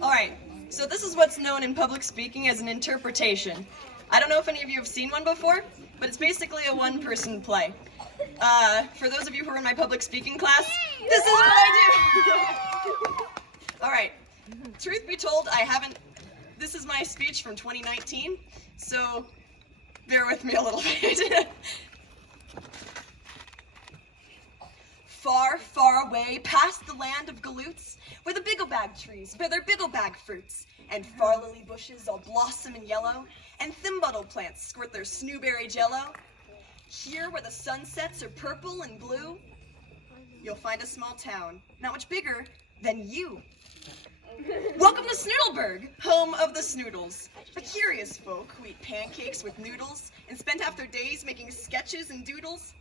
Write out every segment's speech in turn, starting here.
All right, so this is what's known in public speaking as an interpretation. I don't know if any of you have seen one before, but it's basically a one-person play. For those of you who are in my public speaking class, this is what I do. All right, truth be told, this is my speech from 2019, so bear with me a little bit. Far, far away, past the land of galoots, where the bigglebag trees bear their bigglebag fruits, and far lily bushes all blossom in yellow, and thimbuttle plants squirt their snowberry jello. Here, where the sunsets are purple and blue, you'll find a small town, not much bigger than you. Welcome to Snoodleburg, home of the Snoodles, a curious folk who eat pancakes with noodles and spend half their days making sketches and doodles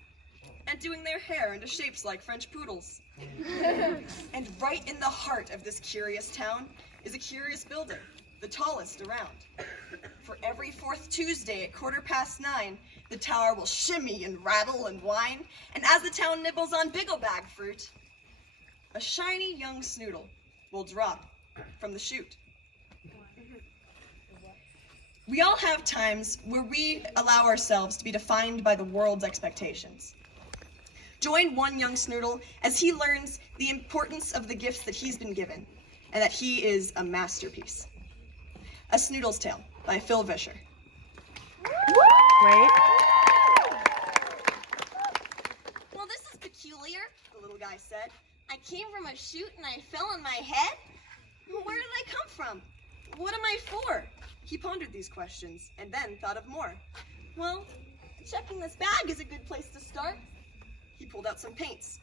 and doing their hair into shapes like French poodles. And right in the heart of this curious town is a curious building, the tallest around. For every fourth Tuesday at 9:15, the tower will shimmy and rattle and whine, and as the town nibbles on bigglebag fruit, a shiny young Snoodle will drop from the chute. We all have times where we allow ourselves to be defined by the world's expectations. Join one young Snoodle as he learns the importance of the gifts that he's been given, and that he is a masterpiece. A Snoodle's Tale by Phil Vischer. Great. Well, this is peculiar, the little guy said. I came from a chute and I fell on my head? Where did I come from? What am I for? He pondered these questions and then thought of more. Well, checking this bag is a good place to start. He pulled out some paints.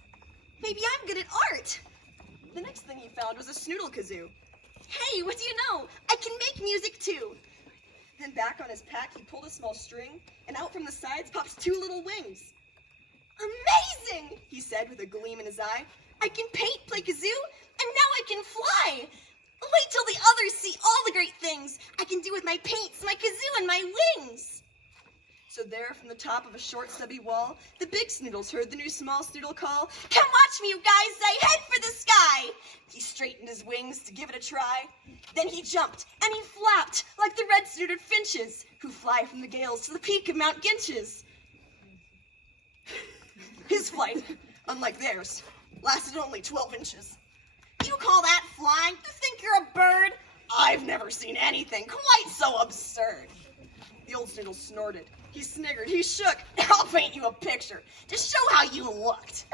Maybe I'm good at art. The next thing he found was a Snoodle kazoo. Hey, what do you know? I can make music too. Then back on his pack, he pulled a small string, and out from the sides pops two little wings. Amazing, He said with a gleam in his eye. I can paint, play kazoo, and now I can fly. Wait till the others see all the great things I can do with my paints, my kazoo, and my wings. So there, from the top of a short, stubby wall, the big Snoodles heard the new small Snoodle call. Come watch me, you guys, I head for the sky. He straightened his wings to give it a try. Then he jumped, and he flapped like the red-snooted finches who fly from the gales to the peak of Mount Ginches. His flight, unlike theirs, lasted only 12 inches. You call that flying? You think you're a bird? I've never seen anything quite so absurd. The old Snoodle snorted. He sniggered. He shook. I'll paint you a picture to show how you looked.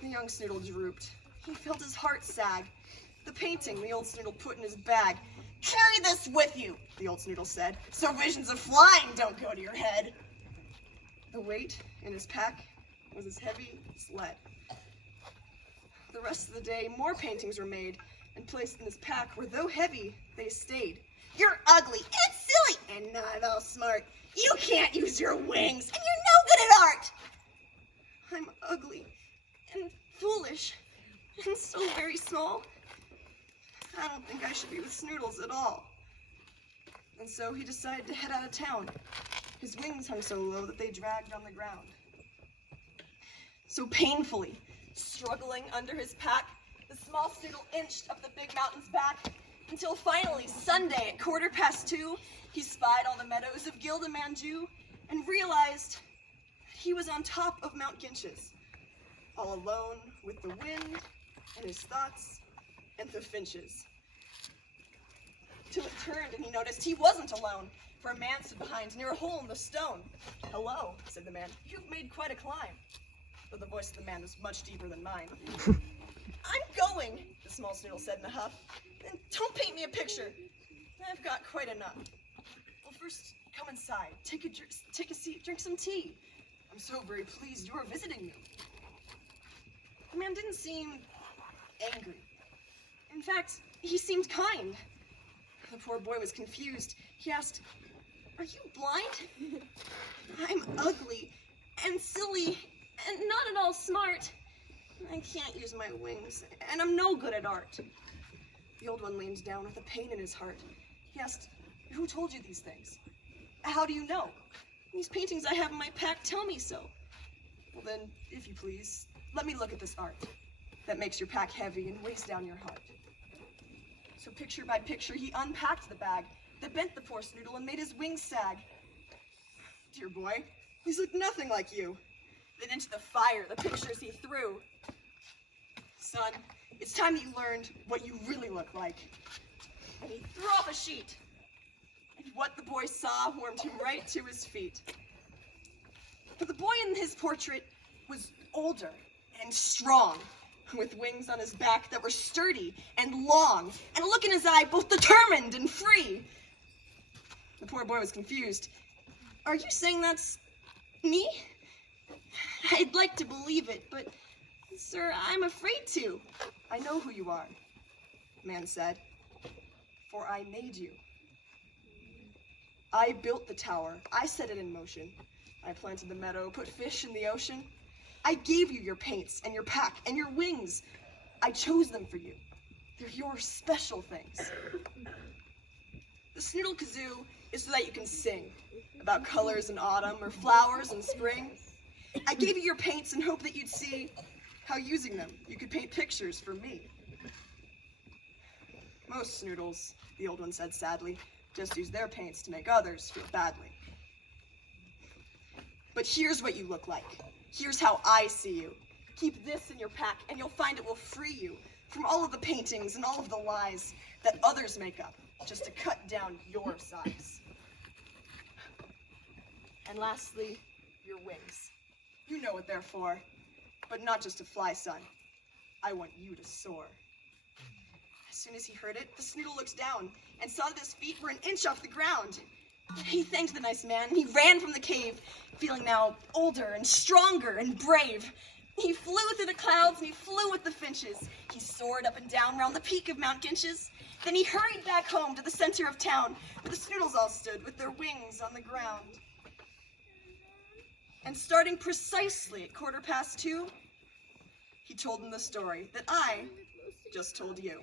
The young Snoodle drooped. He felt his heart sag. The painting the old Snoodle put in his bag. Carry this with you, The old Snoodle said, so visions of flying don't go to your head. The weight in his pack was as heavy as lead. The rest of the day, more paintings were made and placed in his pack, where though heavy, they stayed. You're ugly and silly And not at all smart. You can't use your wings, and you're no good at art. I'm ugly and foolish and so very small. I don't think I should be with Snoodles at all. And so he decided to head out of town. His wings hung so low that they dragged on the ground. So painfully, struggling under his pack, the small Snoodle inched up the big mountain's back, until finally, Sunday at 2:15, he spied all the meadows of Gildamanju and realized that he was on top of Mount Ginches, all alone with the wind and his thoughts and the finches. Till he turned and he noticed he wasn't alone, for a man stood behind near a hole in the stone. "Hello," said the man, "you've made quite a climb." But the voice of the man was much deeper than mine. "I'm going," the small Snoodle said in a huff. "And don't paint me a picture. I've got quite enough. Well, first, come inside. Take a seat, drink some tea. I'm so very pleased you are visiting me." The man didn't seem angry. In fact, he seemed kind. The poor boy was confused. He asked, "Are you blind?" "I'm ugly and silly and not at all smart. I can't use my wings, and I'm no good at art." The old one leaned down with a pain in his heart. He asked, "Who told you these things? How do you know? These paintings I have in my pack tell me so." "Well then, if you please, let me look at this art." that makes your pack heavy and weighs down your heart. So picture by picture, he unpacked the bag that bent the poor Snoodle and made his wings sag. Dear boy, these look nothing like you. Then into the fire, the pictures he threw. Son, it's time that you learned what you really look like. And he threw off a sheet. And what the boy saw warmed him right to his feet. For the boy in his portrait was older and strong, with wings on his back that were sturdy and long, and a look in his eye both determined and free. The poor boy was confused. Are you saying that's me? I'd like to believe it, but, sir, I'm afraid to. I know who you are, man said, for I made you. I built the tower. I set it in motion. I planted the meadow, put fish in the ocean. I gave you your paints and your pack and your wings. I chose them for you. They're your special things. The Snoodle Kazoo is so that you can sing about colors in autumn or flowers in spring. I gave you your paints and hope that you'd see how using them you could paint pictures for me. Most Snoodles, the old one said sadly, just use their paints to make others feel badly. But here's what you look like. Here's how I see you. Keep this in your pack and you'll find it will free you from all of the paintings and all of the lies that others make up just to cut down your size. And lastly, your wings. You know what they're for, but not just to fly, son. I want you to soar. As soon as he heard it, the Snoodle looked down and saw that his feet were an inch off the ground. He thanked the nice man, and he ran from the cave, feeling now older and stronger and brave. He flew through the clouds, and he flew with the finches. He soared up and down round the peak of Mount Ginches. Then he hurried back home to the center of town, where the Snoodles all stood with their wings on the ground. And starting precisely at 2:15, he told them the story that I just told you.